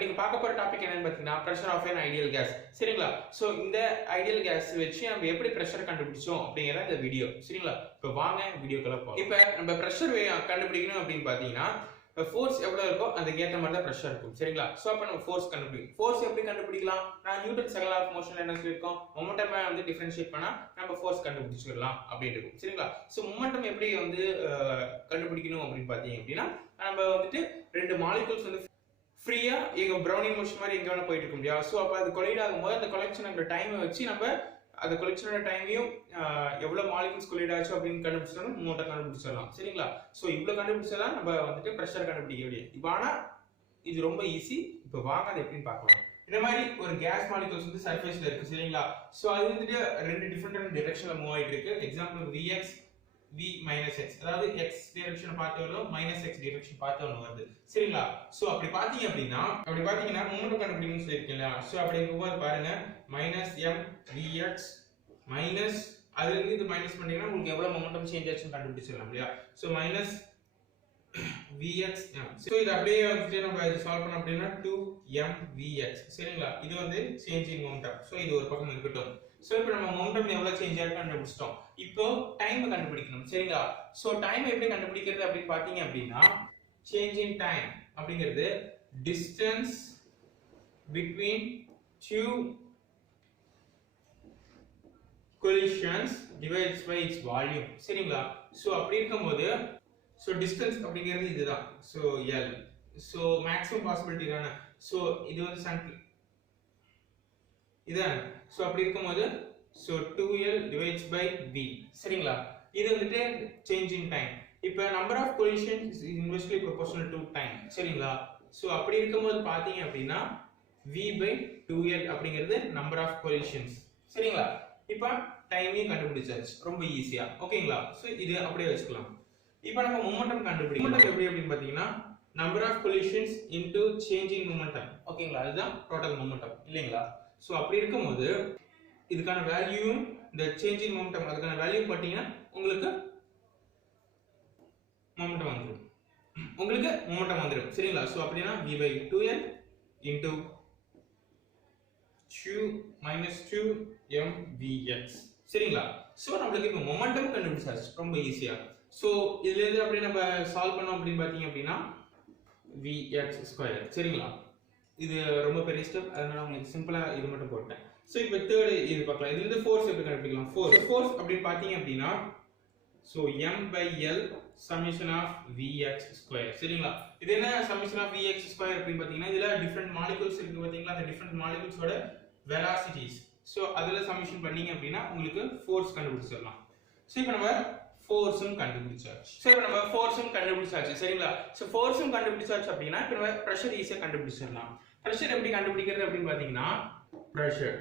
நீங்க பார்க்க போற டாபிக் என்னன்னு பாத்தீங்கன்னா pressure of an ideal case. சரிங்களா? சோ இந்த ஐடியல் கேஸ் வச்சு நம்ம எப்படி பிரஷர் கண்டுபிடிச்சோம் அப்படிங்கற இந்த வீடியோ. சரிங்களா? இப்போ வாங்க வீடியோக்குள்ள போலாம். இப்போ நம்ம பிரஷர் கண்டுபிடிக்கணும் அப்படின்னு பாத்தீங்கன்னா ஃபோர்ஸ் எவ்வளவு இருக்கோ அதுக்கு ஏற்ற மாதிரி தான் பிரஷர் இருக்கும். சரிங்களா? சோ அப்ப நம்ம ஃபோர்ஸ் கண்டுபிடிக்கணும். ஃபோர்ஸ் எப்படி கண்டுபிடிக்கலாம்? நான் நியூட்டன் செகண்ட் லா ஆஃப் மோஷன்ல என்ன சொல்லிருக்கோம்? மொமெண்டம் வந்து டிஃபரன்ஷியேட் பண்ணா நம்ம ஃபோர்ஸ் கண்டுபிடிச்சிடலாம் அப்படின்னு இருக்கும். சரிங்களா? சோ மொமெண்டம் எப்படி வந்து கண்டுபிடிக்கணும் அப்படின்னு பாத்தீங்க அப்படின்னா நம்ம வந்துட்டு ரெண்டு மாலிகூல்ஸ் வந்து ஃப்ரீயா எங்க ப்ரௌனிங் மோஷன் மாதிரி எங்க வேணா போயிட்டு இருக்க முடியாது. சோ அப்ப அது கொலைட் ஆகும்போது அந்த கொலெக்ஷனோட டைமை வச்சு நம்ம அந்த கொலெக்ஷனோட டைமையும் எவ்வளவு மாலிகூல்ஸ் கொலைட் ஆச்சு அப்படின்னு கண்டுபிடிச்சாலும் மொமெண்டம் கண்டுபிடிச்சிடலாம். சரிங்களா? சோ இவ்வளவு கண்டுபிடிச்சாதான் நம்ம வந்துட்டு பிரஷர் கண்டுபிடிக்க முடியும். இப்போ ஆனா இது ரொம்ப ஈஸி. இப்போ வாங்க அது எப்படின்னு பார்க்கலாம். இந்த மாதிரி ஒரு கேஸ் மாலிகூல்ஸ் வந்து சர்ஃபேஸ்ல இருக்கு. சரிங்களா? சோ அது வந்துட்டு ரெண்டு டிஃபரெண்ட் டைரக்ஷன்ல மூவ் ஆயிட்டு இருக்கு. Example Vx v minus x, அதாவது x டைரக்ஷன் பார்த்து வரணும் மைனஸ் x டைரக்ஷன் பார்த்து வரணும் வருது. சரிங்களா? சோ அப்படி பாத்தீங்கன்னா மொமெண்டம் கண்டுபிடிக்கணும்னு சொல்லிருக்கீங்களா? சோ அப்படி இருக்கும்போது பாருங்க மைனஸ் m vx மைனஸ் அதுல இருந்து இது மைனஸ் பண்ணீங்கன்னா உங்களுக்கு எவ்வளவு மொமெண்டம் சேஞ்ச் ஆச்சுன்னு கண்டுபிடிச்சிடலாம் இல்லையா? சோ மைனஸ் vx சோ இது அப்படியே வந்து நம்ம சால்வ் பண்ணோம் அப்படினா 2m vx. சரிங்களா? இது வந்து சேஞ்ச் இன் மொமெண்டம். சோ இது ஒரு பக்கம் இருக்கட்டும். சோ இப்போ நம்ம மொமெண்டம் எவ்வளவு சேஞ்ச் ஆயிருக்கு கண்டுபிடிச்சிட்டோம். இப்போ டைம் கண்டுபிடிக்கணும். சரிங்களா? சோ டைம் எப்படி கண்டுபிடிக்கிறது அப்படின்னு பாத்தீங்க அப்படின்னா சேஞ்ச் இன் டைம் அப்படிங்கிறது distance between two collisions divided by its volume. சரிங்களா? சோ அப்படி இருக்கும்போது சோ டிஸ்டன்ஸ் அப்படிங்கிறது இதுதான். So L. So maximum possibility தானே. சோ இது வந்து சென்டர் இதான். சோ அப்படி இருக்கும்போது so 2L divides by V. சரிங்களா? இது வந்துட்டு சேஞ்ச் இன் டைம். இப்போ number of collisions is inversely proportional to time. சரிங்களா? சோ அப்படி இருக்கும்போது பாத்தீங்க அப்படின்னா V by 2L அப்படிங்கிறது நம்பர் ஆஃப் collisions. சரிங்களா? இப்போ டைமையும் கண்டுபிடிச்சாச்சு ரொம்ப ஈஸியா. ஓகேங்களா? சோ இது அப்படியே வச்சுக்கலாம். இப்போ நம்ம மொமெண்டம் கண்டுபிடிக்கணும். மொமெண்டம் எப்படி அப்படின்னு பாத்தீங்கன்னா number of collisions into change in momentum. ஓகேங்களா? அதுதான் டோட்டல் மொமெண்டம் இல்லைங்களா? சோ அப்படி இருக்கும்போது இதுக்கான வேல்யூவும் இந்த சேஞ்ச் இன் மொமெண்டம் அதுக்கான வேல்யூ பாத்தீங்கன்னா உங்களுக்கு மொமெண்டம் வந்துரும். சரிங்களா? சோ அப்படினா v by 2l into 2 minus 2m vx. சரிங்களா? சோ நமக்கு இப்போ மொமெண்டம் கண்டுபிடிச்சாச்சு ரொம்ப ஈஸியா. சோ இதுல இருந்து அப்படியே நம்ம சால்வ் பண்ணோம் அப்படின்னு பாத்தீங்க அப்படின்னா vx ஸ்கொயர். சரிங்களா? இது ரொம்ப பெரிய ஸ்டெப், அதனால உங்களுக்கு சிம்பிளா இது மட்டும் போட்டேன். சோ இப்போ தேர்ட் இது பார்க்கலாம். இதுல இருந்து ஃபோர்ஸ் எப்படி கண்டுபிடிக்கலாம்? ஃபோர்ஸ் அப்படி பாத்தீங்க அப்படின்னா so m by l summation of vx square. சரிங்களா? இது என்ன summation of vx ஸ்கொயர் அப்படின்னு பாத்தீங்கன்னா இதுல டிஃபரண்ட் மாலிகூல்ஸ் இருக்கு பாத்தீங்களா? அந்த டிஃபரண்ட் மாலிகூல்ஸோட velocities. சோ அதுல சம்மேஷன் பண்ணீங்க அப்படின்னா உங்களுக்கு ஃபோர்ஸ் கண்டுபிடிச்சிடலாம். சோ இப்போ நம்ம ஃபோர்ஸும் கண்டுபிடிச்சாச்சு. சரிங்களா? சோ ஃபோர்ஸும் கண்டுபிடிச்சாச்சு அப்படின்னா இப்போ நம்ம பிரஷர் ஈஸியா கண்டுபிடிச்சிடலாம். பிரஷர் எப்படி கண்டுபிடிக்கிறது அப்படின்னு பாத்தீங்கன்னா பிரஷர்.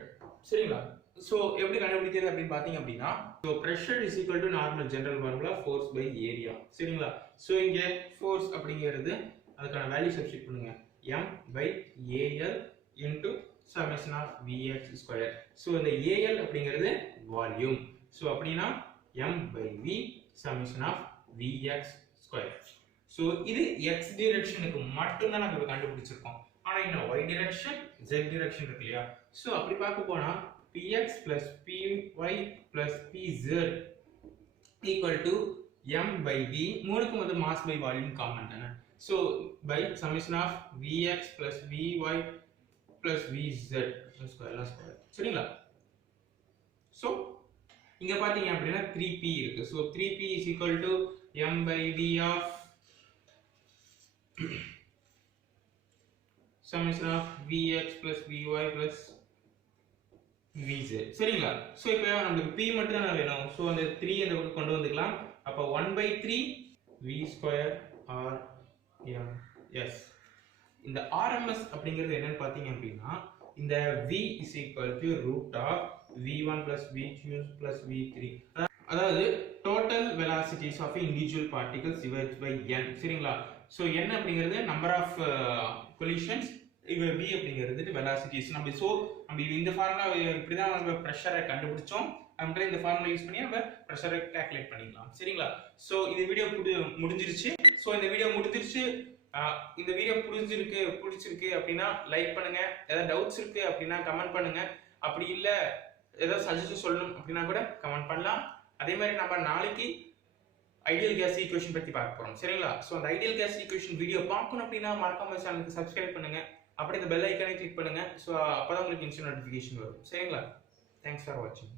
சரிங்களா? சோ எப்படி கண்டுபிடிக்கிறது அப்படின்னு பாத்தீங்க அப்படின்னா so pressure is equal to normal general formula force by area. சரிங்களா? சோ இங்க ஃபோர்ஸ் அப்படிங்கிறது அதுக்கான வேல்யூ சப்ஸ்டிட் பண்ணுங்க m by al into summation of vx square. So இந்த al அப்படிங்கிறது வால்யூம். சோ அப்படினா m by v summation of vx square. So இது x டைரக்ஷனுக்கு மட்டும் தான் நம்ம கண்டுபிடிச்சிருக்கோம். ஆனா இந்த y டைரக்ஷன் z டைரக்ஷன் இருக்கு இல்லையா? சோ அப்படி பார்க்க போனா px plus py plus pz equal to m by v. மூணுக்கும் வந்து மாஸ் பை வால்யூம் காமன் தானே. So by summation of vx plus vy plus vz square. சரிங்களா? சோ இங்க பாத்தீங்க அப்படின்னா 3p இருக்கு. So 3p is equal to m by v of summation of vx plus vy plus vz. சரிங்களா? So இப்போ நமக்கு p மட்டும் தான் வேணும். சோ அந்த 3 அந்த பக்கம் கொண்டு வந்துக்கலாம். அப்ப 1 by 3 v square r m s. இந்த rms அப்படிங்கிறது என்னன்னு பாத்தீங்க அப்படின்னா இந்த v is equal to root of v1 plus v2 plus v3. அதாவது total velocities of individual particles divided by n. சரிங்களா? சோ n அப்படிங்கிறது number of collisions, இவ v அப்படிங்கிறது velocities. நம்ம இந்த ஃபார்முலா இப்படி தான் நம்ம பிரஷரை கண்டுபிடிச்சோம். நம்ம இந்த ஃபார்முலா யூஸ் பண்ணி நம்ம பிரஷரை கால்குலேட் பண்ணிக்கலாம். சரிங்களா? சோ இந்த வீடியோ முடிஞ்சிருச்சு. சோ இந்த வீடியோ முடிஞ்சிருச்சு. இந்த வீடியோ பிடிச்சிருக்கு அப்படின்னா லைக் பண்ணுங்க. ஏதாவது டவுட்ஸ் இருக்கு அப்படின்னா கமெண்ட் பண்ணுங்க. அப்படி இல்லை ஏதாவது சஜஷன் சொல்லணும் அப்படின்னா கூட கமெண்ட் பண்ணலாம். அதே மாதிரி நம்ம நாளைக்கு ஐடியல் கேஸ் ஈக்குவேஷன் பத்தி பார்க்க போறோம். சரிங்களா? ஸோ அந்த ஐடியல் கேஸ் ஈக்குவேஷன் வீடியோ பார்க்கணும் அப்படின்னா மறக்காம சேனலுக்கு சப்ஸ்கிரைப் பண்ணுங்க. அப்படியே இந்த பெல் ஐக்கானை கிளிக் பண்ணுங்க. ஸோ அப்பதான் உங்களுக்கு இன்ஸ்டன்ட் நோட்டிஃபிகேஷன் வரும். சரிங்களா? தேங்க்ஸ் ஃபார் வாட்சிங்.